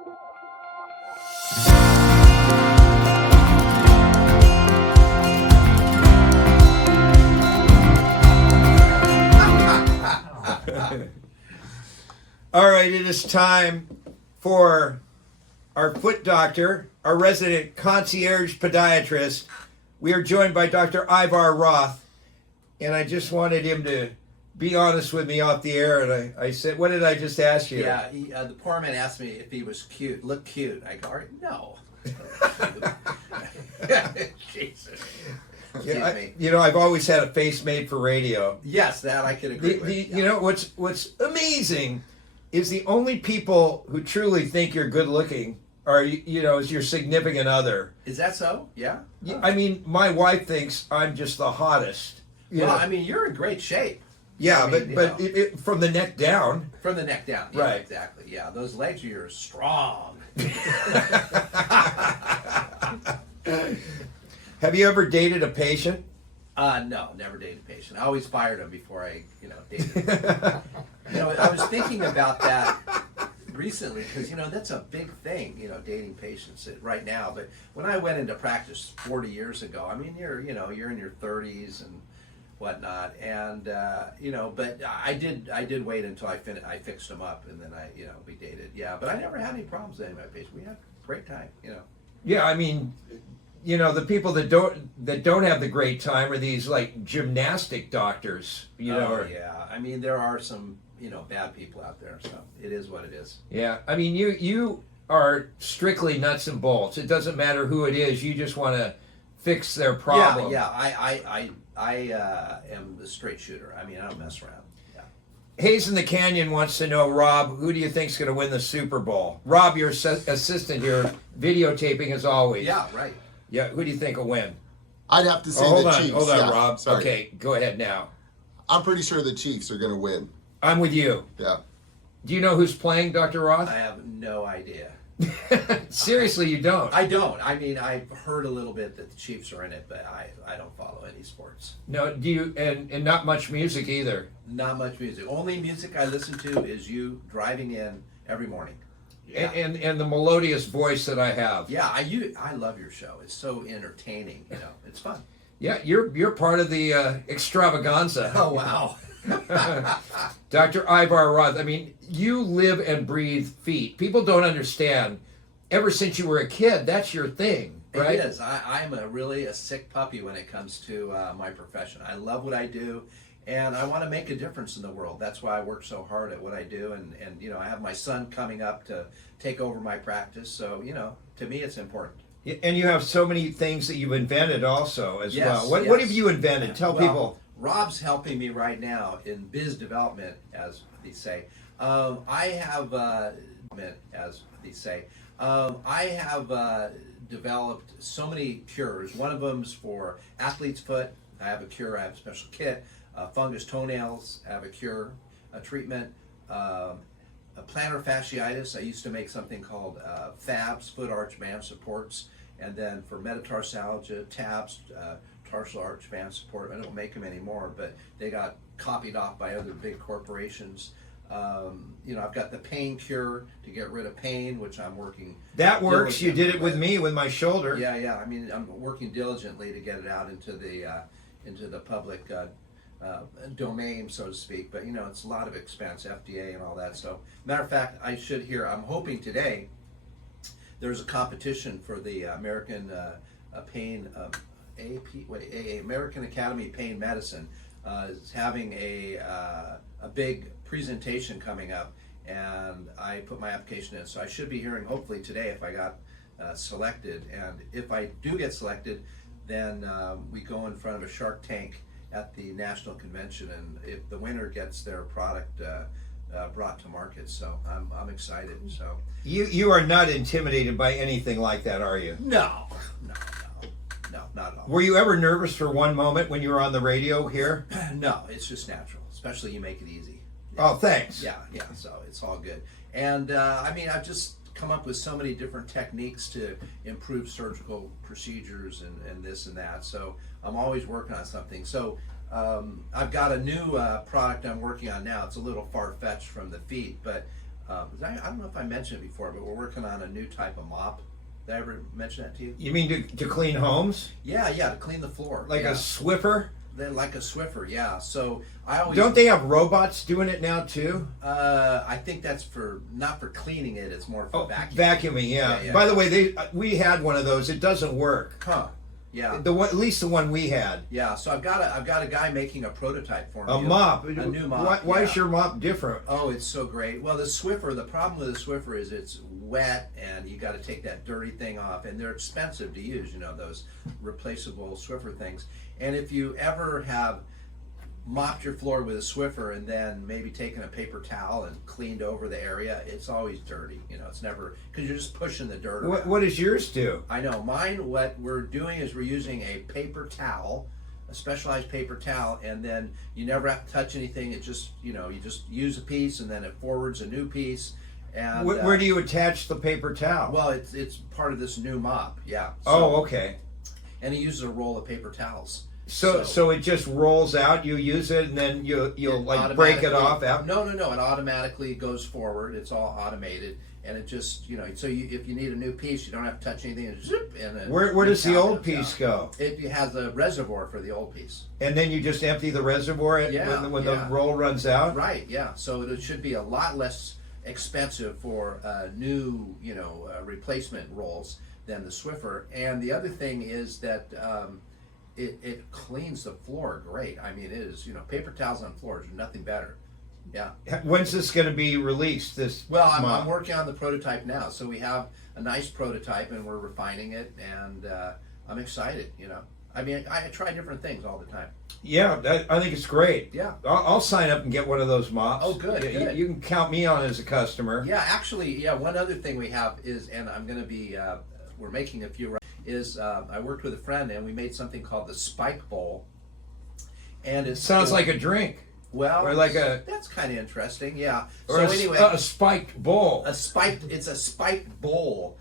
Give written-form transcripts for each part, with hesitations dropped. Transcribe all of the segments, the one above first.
All right, it is time for our foot doctor, our resident concierge podiatrist. We are joined by Dr. Ivar Roth, and I just wanted him to be honest with me off the air. And I said, "What did I just ask you?" Yeah, the Poorman asked me if he was cute, looked cute. I go, no. Jesus. Yeah, I've always had a face made for radio. Yes, that I could agree with. You know what's amazing is the only people who truly think you're good looking are is your significant other. Is that so? Yeah. I mean, my wife thinks I'm just the hottest. I mean, you're in great shape. Yeah, but from the neck down. From the neck down. Yeah, right. Exactly. Yeah, those legs of yours strong. Have you ever dated a patient? No, never dated a patient. I always fired them before I, dated them. I was thinking about that recently because, that's a big thing, dating patients right now. But when I went into practice 40 years ago, I mean, you're in your 30s and whatnot, and but I did wait until I fixed them up, and then we dated. Yeah, but I never had any problems with any of my patients. We had a great time. Yeah, I mean, the people that don't have the great time are these like gymnastic doctors. Yeah, I mean there are some bad people out there, so it is what it is. Yeah, I mean you are strictly nuts and bolts. It doesn't matter who it is. You just want to fix their problem. Yeah. I am the straight shooter. I mean, I don't mess around. Yeah. Hayes in the Canyon wants to know, Rob, who do you think's going to win the Super Bowl? Rob, your assistant here, videotaping as always. Yeah, right. Yeah, who do you think will win? I'd have to say the Chiefs. Hold on, yeah, Rob. sorry. Okay, go ahead now. I'm pretty sure the Chiefs are going to win. I'm with you. Yeah. Do you know who's playing, Dr. Roth? I have no idea. Seriously, you don't? I don't. I mean, I've heard a little bit that the Chiefs are in it, but I don't follow any sports. No, do you? And not much music either. Not much music. Only music I listen to is you driving in every morning. Yeah. And the melodious voice that I have. Yeah, I love your show. It's so entertaining. It's fun. Yeah, you're part of the extravaganza. Oh wow. Dr. Ivar Roth, I mean, you live and breathe feet. People don't understand. Ever since you were a kid, that's your thing, right? It is. I'm really a sick puppy when it comes to my profession. I love what I do, and I want to make a difference in the world. That's why I work so hard at what I do, and I have my son coming up to take over my practice, so, to me it's important. And you have so many things that you've invented also as well. What have you invented? Tell people. Rob's helping me right now in biz development, as they say. I have developed so many cures. One of them's for athlete's foot. I have a cure. I have a special kit. Fungus toenails. I have a cure, a treatment. A plantar fasciitis. I used to make something called FABs, foot arch band supports, and then for metatarsalgia, tabs. Tarsal arch band support. I don't make them anymore, but they got copied off by other big corporations. I've got the pain cure to get rid of pain, which I'm working. That works. You did it with me with my shoulder. Yeah. I mean, I'm working diligently to get it out into the public domain, so to speak. But it's a lot of expense, FDA and all that. So, matter of fact, I'm hoping today. There's a competition for the American Pain. American Academy of Pain Medicine is having a big presentation coming up, and I put my application in. So I should be hearing hopefully today if I got selected, and if I do get selected, then we go in front of a Shark Tank at the national convention, and if the winner gets their product brought to market. So I'm excited. So you are not intimidated by anything like that, are you? No, not at all. Were you ever nervous for one moment when you were on the radio here? No, it's just natural. Especially you make it easy. Oh, thanks. Yeah. So it's all good. And I mean, I've just come up with so many different techniques to improve surgical procedures and this and that. So I'm always working on something. So I've got a new product I'm working on now. It's a little far-fetched from the feet, but I don't know if I mentioned it before, but we're working on a new type of mop. Did I ever mention that to you? You mean to clean homes? Yeah, to clean the floor. Like a Swiffer? Like a Swiffer, yeah. So I always Don't they have robots doing it now too? I think that's not for cleaning it. It's more for vacuuming. Vacuuming, yeah. By the way, we had one of those. It doesn't work. Huh? Yeah. At least the one we had. Yeah. So I've got a guy making a prototype for me. A mop. A new mop. Why is your mop different? Oh, it's so great. Well, the Swiffer. The problem with the Swiffer is it's wet, and you got to take that dirty thing off, and they're expensive to use. You know, those replaceable Swiffer things. And if you ever have mopped your floor with a Swiffer and then maybe taken a paper towel and cleaned over the area, it's always dirty. You know, it's never, because you're just pushing the dirt around. What does yours do? I know. Mine, what we're doing is we're using a paper towel, a specialized paper towel, and then you never have to touch anything. It just, you just use a piece and then it forwards a new piece. And where do you attach the paper towel? Well, it's part of this new mop, yeah. So, okay. And he uses a roll of paper towels. So it just rolls out. You use it, and then you'll like break it off. Out. No. It automatically goes forward. It's all automated, and it just So if you need a new piece, you don't have to touch anything. And zip, and where does the old piece go? It has a reservoir for the old piece. And then you just empty the reservoir when the roll runs out. Right. Yeah. So it should be a lot less expensive for new replacement rolls than the Swiffer. And the other thing is that. It cleans the floor great. I mean, it is, paper towels on floors are nothing better. Yeah. When's this going to be released? I'm working on the prototype now. So we have a nice prototype and we're refining it, and I'm excited, I mean, I try different things all the time. Yeah, I think it's great. Yeah. I'll sign up and get one of those mops. Oh, good. You can count me on as a customer. Yeah, actually, one other thing we have is, and I'm going to be, we're making a few, I worked with a friend and we made something called the Spike Bowl. And it sounds like a drink. Well, or like that's kind of interesting, yeah. Or a spiked bowl. It's a spiked bowl,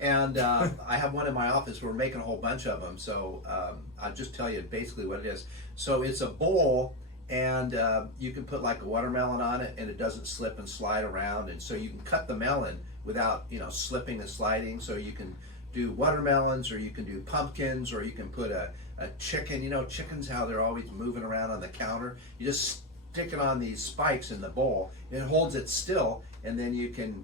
and I have one in my office. We're making a whole bunch of them, so I'll just tell you basically what it is. So it's a bowl, and you can put like a watermelon on it, and it doesn't slip and slide around, and so you can cut the melon without slipping and sliding. So you can do watermelons, or you can do pumpkins, or you can put a chicken. Chickens, how they're always moving around on the counter. You just stick it on these spikes in the bowl. It holds it still, and then you can,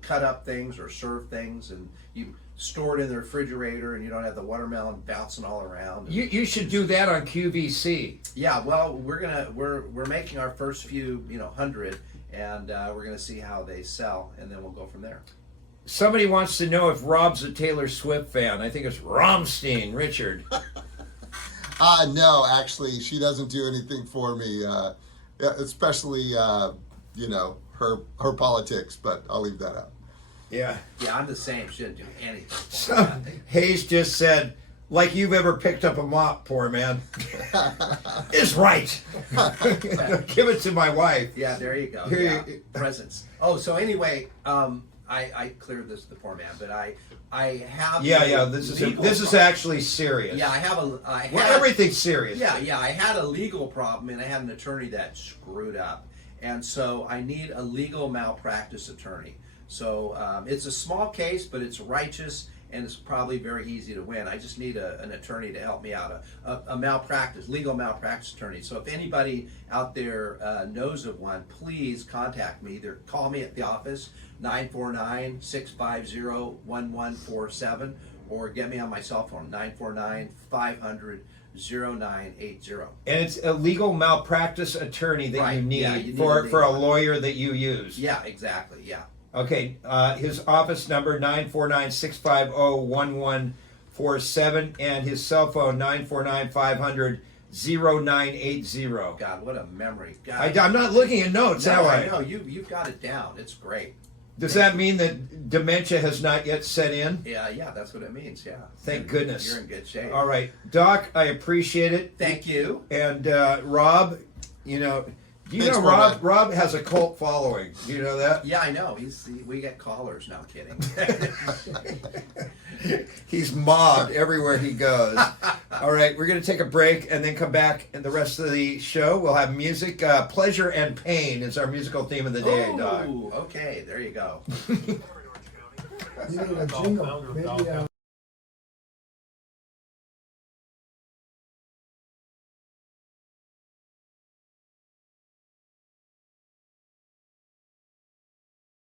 cut up things or serve things, and you store it in the refrigerator, and you don't have the watermelon bouncing all around. You should do that on QVC. Yeah, well, we're making our first few, 100, and we're gonna see how they sell, and then we'll go from there. Somebody wants to know if Rob's a Taylor Swift fan. I think it's Rammstein, Richard. No, actually, she doesn't do anything for me, especially, her politics, but I'll leave that out. Yeah. Yeah, I'm the same. She didn't do anything. So, Hayes just said, like you've ever picked up a mop, poor man. Is right. Give it to my wife. Yeah, there you go. Here yeah. Presents. Oh, so anyway, I cleared this to the poor man, but I have This is actually serious. Yeah, everything's serious. Yeah, I had a legal problem, and I had an attorney that screwed up, and so I need a legal malpractice attorney. So it's a small case, but it's righteous, and it's probably very easy to win. I just need an attorney to help me out, a legal malpractice attorney. So if anybody out there knows of one, please contact me. Either call me at the office, 949-650-1147, or get me on my cell phone, 949-500-0980. And it's a legal malpractice attorney that you need, for a lawyer that you use. Yeah, exactly, yeah. Okay, his office number, 949-650-1147, and his cell phone, 949-500-0980. God, what a memory. God. I'm not looking at notes, am I? No, you've got it down. It's great. Does that mean that dementia has not yet set in? Yeah, that's what it means, yeah. Thank goodness. You're in good shape. All right. Doc, I appreciate it. Thank you. And Rob, Do you Thanks, know Poorman. Rob has a cult following? Do you know that? Yeah, I know. We get callers. No, I'm kidding. He's mobbed everywhere he goes. All right, we're going to take a break and then come back, and the rest of the show we'll have music. Pleasure and Pain is our musical theme of the day, Doc. Ooh, okay, there you go. You need a jingle. Maybe